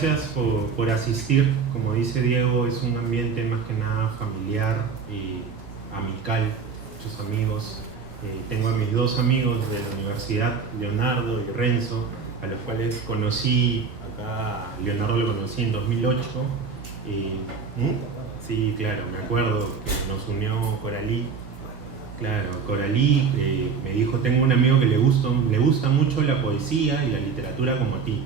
gracias por asistir. Como dice Diego, es un ambiente más que nada familiar y amical, muchos amigos. Tengo a mis dos amigos de la universidad, Leonardo y Renzo, a los cuales conocí, acá Leonardo lo conocí en 2008. Sí, claro, me acuerdo que nos unió Coralí. Claro, Coralí me dijo, tengo un amigo que le gusta mucho la poesía y la literatura como a ti.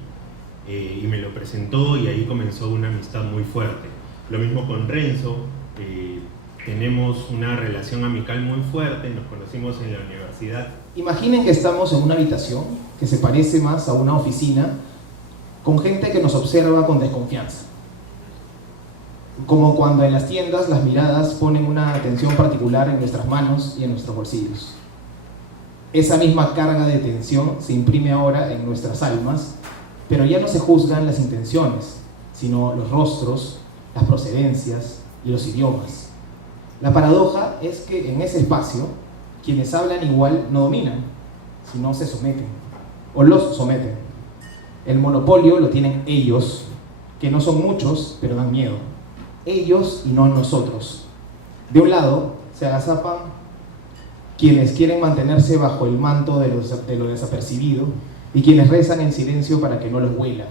Y me lo presentó y ahí comenzó una amistad muy fuerte. Lo mismo con Renzo, tenemos una relación amical muy fuerte, nos conocimos en la universidad. Imaginen que estamos en una habitación que se parece más a una oficina con gente que nos observa con desconfianza. Como cuando en las tiendas las miradas ponen una atención particular en nuestras manos y en nuestros bolsillos. Esa misma carga de tensión se imprime ahora en nuestras almas, pero ya no se juzgan las intenciones, sino los rostros, las procedencias y los idiomas. La paradoja es que en ese espacio, quienes hablan igual no dominan, sino se someten, o los someten. El monopolio lo tienen ellos, que no son muchos, pero dan miedo. Ellos y no nosotros. De un lado, se agazapan quienes quieren mantenerse bajo el manto de lo desapercibido y quienes rezan en silencio para que no los huelan.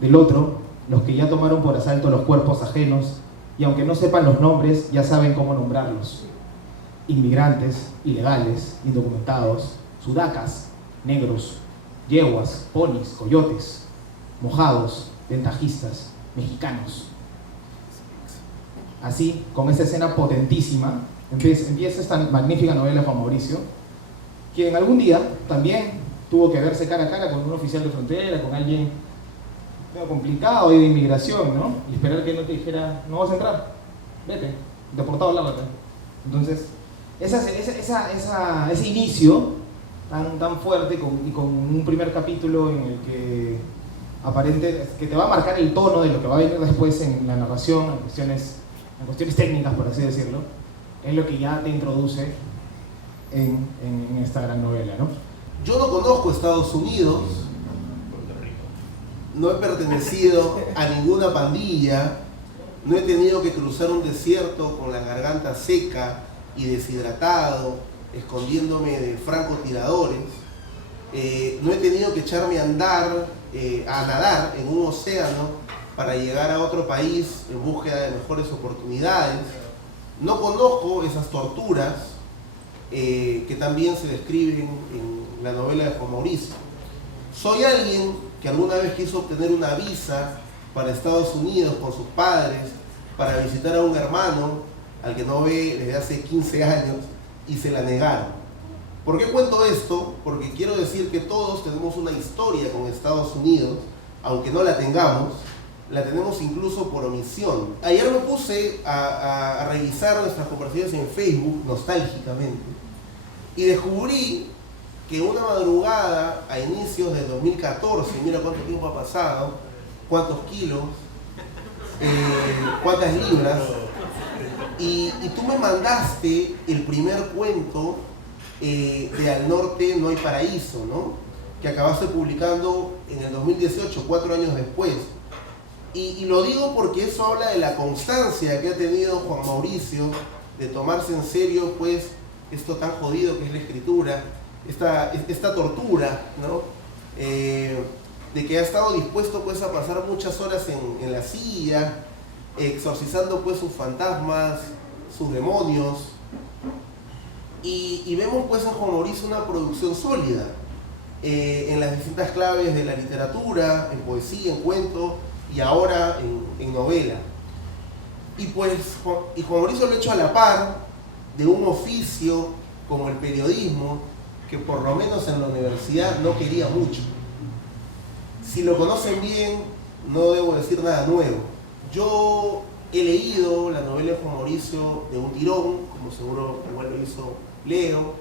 Del otro, los que ya tomaron por asalto los cuerpos ajenos y aunque no sepan los nombres, ya saben cómo nombrarlos. Inmigrantes, ilegales, indocumentados, sudacas, negros, yeguas, ponis, coyotes, mojados, ventajistas, mexicanos. Así, con esta escena potentísima, empieza esta magnífica novela de Juan Mauricio, quien algún día también tuvo que verse cara a cara con un oficial de frontera, con alguien medio complicado y de inmigración, ¿no? Y esperar que no te dijera, no vas a entrar, vete, deportado, lárgate. Entonces, ese inicio tan fuerte y con un primer capítulo en el que que te va a marcar el tono de lo que va a venir después en la narración, en cuestiones técnicas, por así decirlo, es lo que ya te introduce en esta gran novela, ¿no? Yo no conozco Estados Unidos, no he pertenecido a ninguna pandilla, no he tenido que cruzar un desierto con la garganta seca y deshidratado, escondiéndome de francotiradores, no he tenido que echarme a nadar en un océano para llegar a otro país en búsqueda de mejores oportunidades. No conozco esas torturas que también se describen en la novela de Juan Mauricio. Soy alguien que alguna vez quiso obtener una visa para Estados Unidos con sus padres para visitar a un hermano al que no ve desde hace 15 años y se la negaron. ¿Por qué cuento esto? Porque quiero decir que todos tenemos una historia con Estados Unidos, aunque no la tengamos, la tenemos incluso por omisión. Ayer me puse a revisar nuestras conversaciones en Facebook, nostálgicamente, y descubrí que una madrugada a inicios de 2014, mira cuánto tiempo ha pasado, cuántos kilos, cuántas libras, y tú me mandaste el primer cuento de Al Norte No Hay Paraíso, ¿no? Que acabaste publicando en el 2018, 4 años después. Y lo digo porque eso habla de la constancia que ha tenido Juan Mauricio de tomarse en serio, pues, esto tan jodido que es la escritura, esta tortura, ¿no? De que ha estado dispuesto, pues, a pasar muchas horas en la silla, exorcizando, pues, sus fantasmas, sus demonios. Y vemos, pues, en Juan Mauricio una producción sólida en las distintas claves de la literatura, en poesía, en cuento, y ahora en novela. Y pues Juan Mauricio lo ha hecho a la par de un oficio como el periodismo, que por lo menos en la universidad no quería mucho. Si lo conocen bien, no debo decir nada nuevo. Yo he leído la novela de Juan Mauricio de un tirón, como seguro igual lo hizo Leo,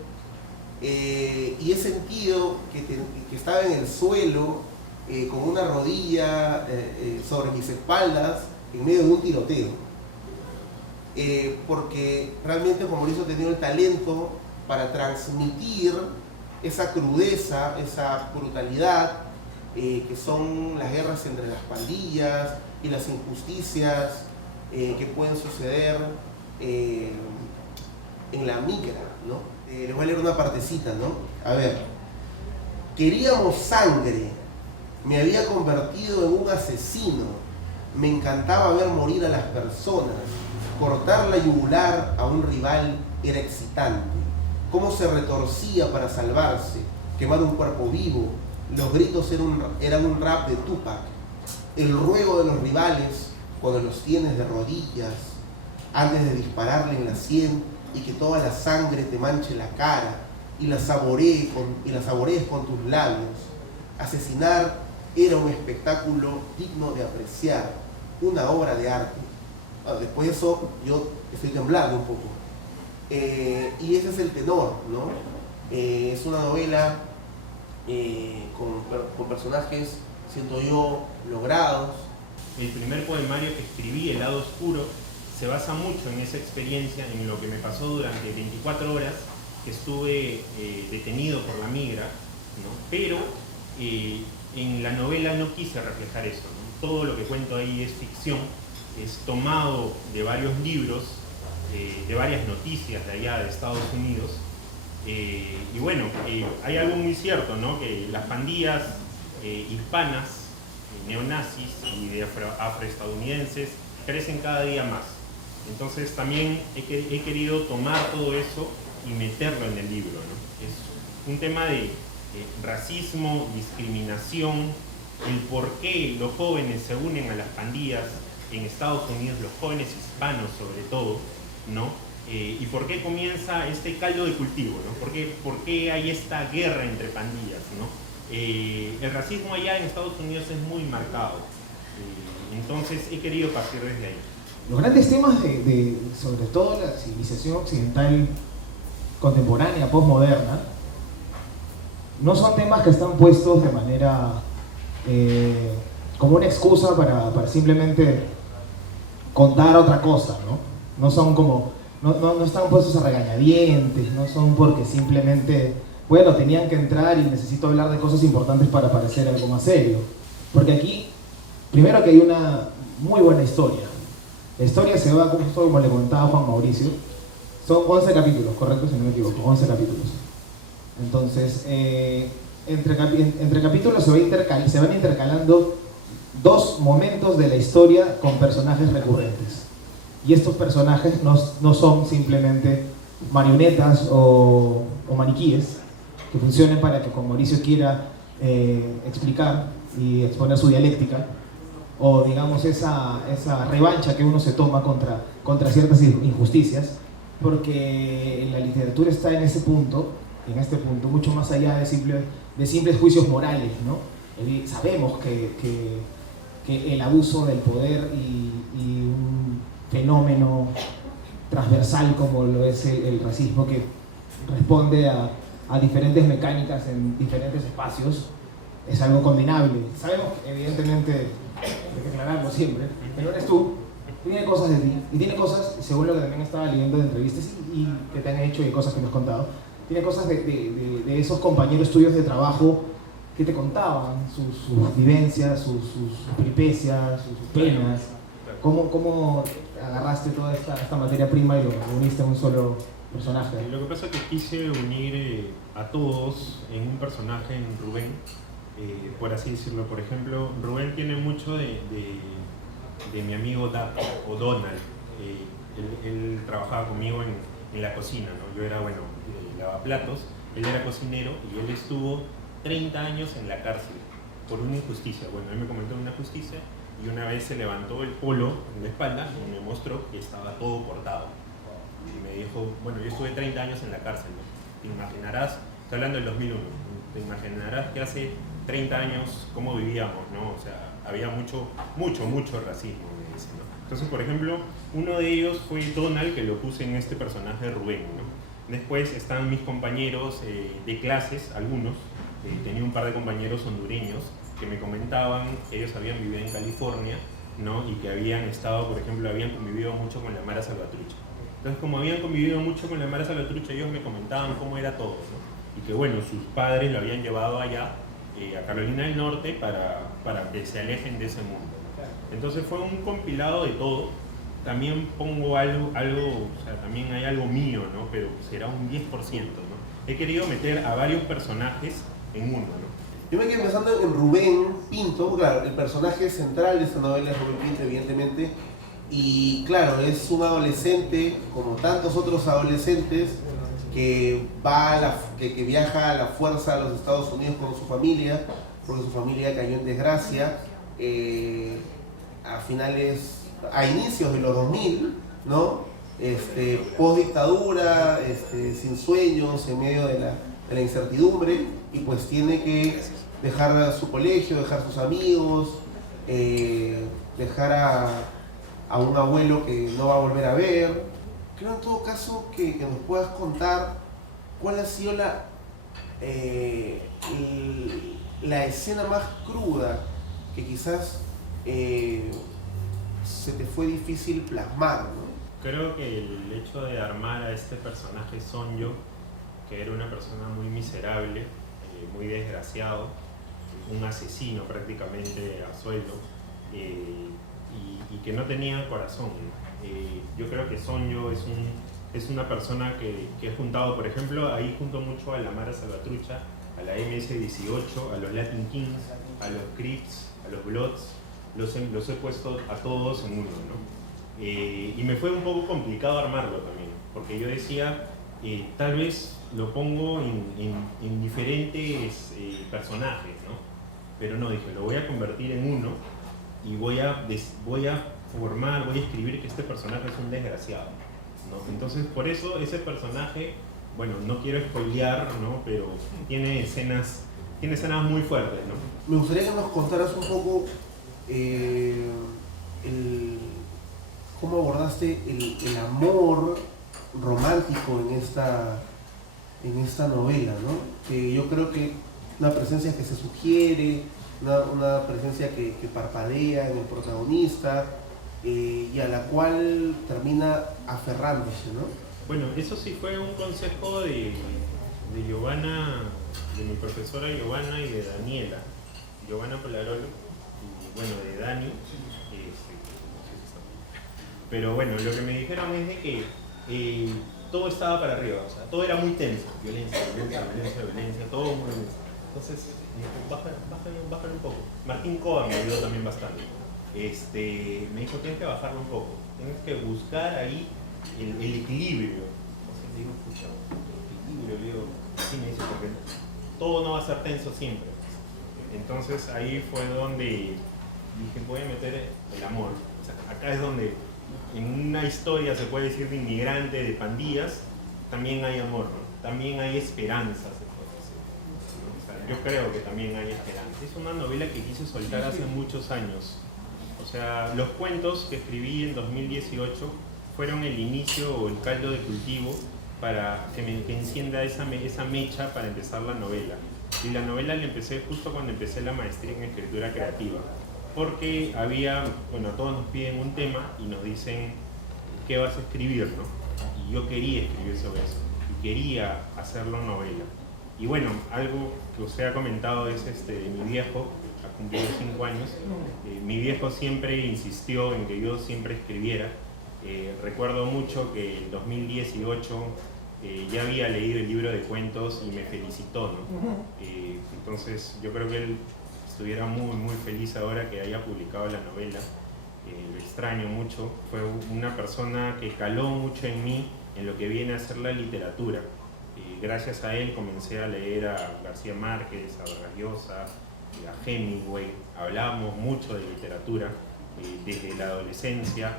y he sentido que estaba en el suelo, con una rodilla sobre mis espaldas en medio de un tiroteo, porque realmente Juan Mauricio ha tenido el talento para transmitir esa crudeza, esa brutalidad, que son las guerras entre las pandillas y las injusticias que pueden suceder en la migra, ¿no? Les voy a leer una partecita, ¿no? A ver. Queríamos sangre, me había convertido en un asesino, me encantaba ver morir a las personas, cortar la yugular a un rival era excitante, cómo se retorcía para salvarse, quemar un cuerpo vivo, los gritos eran un rap de Tupac, el ruego de los rivales cuando los tienes de rodillas, antes de dispararle en la sien y que toda la sangre te manche la cara y la saborees con tus labios. Asesinar era un espectáculo digno de apreciar, una obra de arte. Después de eso yo estoy temblando un poco. Y ese es el tenor, ¿no? Es una novela con personajes, siento yo, logrados. El primer poemario que escribí, El lado oscuro, se basa mucho en esa experiencia, en lo que me pasó durante 24 horas que estuve detenido por la migra, ¿no? Pero en la novela no quise reflejar eso, ¿no? Todo lo que cuento ahí es ficción, es tomado de varios libros, de varias noticias de allá de Estados Unidos, y bueno, hay algo muy cierto, ¿no? Que las pandillas hispanas, neonazis y de afroestadounidenses crecen cada día más. Entonces también he querido tomar todo eso y meterlo en el libro, ¿no? Es un tema de racismo, discriminación, el por qué los jóvenes se unen a las pandillas en Estados Unidos, los jóvenes hispanos sobre todo, ¿no? Y por qué comienza este caldo de cultivo, ¿no? ¿Por qué hay esta guerra entre pandillas, ¿no? El racismo allá en Estados Unidos es muy marcado, entonces he querido partir desde ahí. Los grandes temas sobre todo la civilización occidental contemporánea, postmoderna, no son temas que están puestos de manera como una excusa para simplemente contar otra cosa, ¿no? No son como, no están puestos a regañadientes, no son porque simplemente, bueno, tenían que entrar y necesito hablar de cosas importantes para parecer algo más serio. Porque aquí, primero que hay una muy buena historia. La historia se va, como le comentaba Juan Mauricio, son 11 capítulos, correcto, si no me equivoco, 11 capítulos. Entonces, entre capítulos se van intercalando dos momentos de la historia con personajes recurrentes. Y estos personajes no son simplemente marionetas o maniquíes que funcionen para que Juan Mauricio quiera explicar y exponer su dialéctica, o digamos esa revancha que uno se toma contra ciertas injusticias, porque la literatura está en este punto, mucho más allá de simples juicios morales, ¿no? Sabemos que el abuso del poder y un fenómeno transversal como lo es el racismo, que responde a diferentes mecánicas en diferentes espacios, es algo condenable. Sabemos que evidentemente, hay que aclararlo siempre, que no eres tú, tiene cosas de ti, y tiene cosas, según lo que también estaba leyendo de entrevistas y que te han hecho y cosas que me has contado, tiene cosas de esos compañeros tuyos de trabajo que te contaban sus vivencias, sus peripecias, sus penas. ¿Cómo agarraste toda esta materia prima y lo uniste en un solo personaje? Lo que pasa es que quise unir a todos en un personaje, en Rubén, por así decirlo. Por ejemplo, Rubén tiene mucho de mi amigo Donald. Él trabajaba conmigo en la cocina, ¿no? Yo era, lavaplatos, él era cocinero y él estuvo 30 años en la cárcel por una injusticia. Bueno, él me comentó una injusticia y una vez se levantó el polo en la espalda y me mostró que estaba todo cortado. Y me dijo, bueno, yo estuve 30 años en la cárcel, ¿no? Te imaginarás, estoy hablando del 2001, te imaginarás que hace 30 años cómo vivíamos, ¿no? O sea, había mucho racismo, me dice, ¿no? Entonces, por ejemplo, uno de ellos fue Donald, que lo puse en este personaje de Rubén, ¿no? Después están mis compañeros de clases, algunos, tenía un par de compañeros hondureños que me comentaban que ellos habían vivido en California, ¿no? Y que habían estado, por ejemplo, habían convivido mucho con la Mara Salvatrucha. Entonces, como habían convivido mucho con la Mara Salvatrucha, ellos me comentaban cómo era todo, ¿no? Y que bueno, sus padres lo habían llevado allá a Carolina del Norte para que se alejen de ese mundo. Entonces fue un compilado de todo. También pongo algo, o sea, también hay algo mío, ¿no? Pero será un 10%, ¿no? He querido meter a varios personajes en uno, ¿no? Yo me quedé pensando en Rubén Pinto. Claro, el personaje central de esta novela es Rubén Pinto, evidentemente. Y claro, es un adolescente, como tantos otros adolescentes, que que viaja a la fuerza a los Estados Unidos con su familia, porque su familia cayó en desgracia a inicios de los 2000, ¿no? Post dictadura, sin sueños, en medio de la incertidumbre, y pues tiene que dejar su colegio, dejar sus amigos, dejar a un abuelo que no va a volver a ver. Creo en todo caso que nos puedas contar cuál ha sido la escena más cruda que quizás se te fue difícil plasmar, ¿no? Creo que el hecho de armar a este personaje Sonjo, que era una persona muy miserable, muy desgraciado, un asesino prácticamente a sueldo, y que no tenía corazón, ¿no? Yo creo que Sonjo es una persona que he juntado, por ejemplo, ahí junto mucho a la Mara Salvatrucha, a la MS-18, a los Latin Kings, a los Crips, a los Bloods. Los he puesto a todos en uno, ¿no? Y me fue un poco complicado armarlo también, porque yo decía, tal vez lo pongo en diferentes personajes, ¿no? Pero no, dije, lo voy a convertir en uno y voy a escribir que este personaje es un desgraciado, ¿no? Entonces, por eso ese personaje, bueno, no quiero spoilear, ¿no? Pero tiene escenas muy fuertes, ¿no? Me gustaría que nos contaras un poco cómo abordaste el amor romántico en esta novela, ¿no? Que yo creo que una presencia que se sugiere, una presencia que parpadea en el protagonista, y a la cual termina aferrándose, ¿no? Bueno, eso sí fue un consejo de Giovanna, de mi profesora Giovanna y de Daniela, Giovanna Polarolo, y bueno, de Dani. Pero bueno, lo que me dijeron es de que todo estaba para arriba, o sea, todo era muy tenso, violencia, todo muy tenso. Entonces, me dijo, bájale un poco. Martín Cova me ayudó también bastante. Me dijo, tienes que bajarlo un poco, tienes que buscar ahí el equilibrio. Entonces le digo, escucha, el equilibrio, le digo, sí, me dice, porque todo no va a ser tenso siempre. Entonces ahí fue donde dije, voy a meter el amor. O sea, acá es donde en una historia, se puede decir, de inmigrante, de pandillas, también hay amor, ¿no? También hay esperanza, se puede decir, ¿no? O sea, yo creo que también hay esperanza. Es una novela que quise soltar hace muchos años. O sea, los cuentos que escribí en 2018 fueron el inicio o el caldo de cultivo para que encienda esa mecha para empezar la novela. Y la novela la empecé justo cuando empecé la maestría en escritura creativa. Porque a todos nos piden un tema y nos dicen qué vas a escribir, ¿no? Y yo quería escribir sobre eso, y quería hacerlo novela. Y bueno, algo que usted ha comentado es de mi viejo, ha cumplido 5 años. Mi viejo siempre insistió en que yo siempre escribiera. Recuerdo mucho que en 2018 ya había leído el libro de cuentos y me felicitó, ¿no? Entonces yo creo que él estuviera muy muy feliz ahora que haya publicado la novela. Lo extraño mucho. Fue una persona que caló mucho en mí en lo que viene a ser la literatura. Gracias a él comencé a leer a García Márquez, a Vargas Llosa, a Hemingway. Hablamos mucho de literatura desde la adolescencia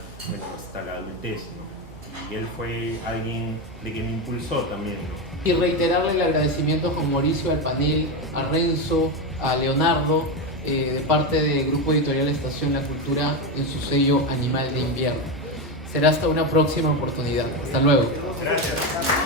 hasta la adultez, ¿no? Y él fue alguien de que me impulsó también, ¿no? Y reiterarle el agradecimiento a Juan Mauricio, al panel, a Renzo, a Leonardo, de parte del Grupo Editorial Estación La Cultura en su sello Animal de Invierno. Será hasta una próxima oportunidad. Hasta luego. Gracias.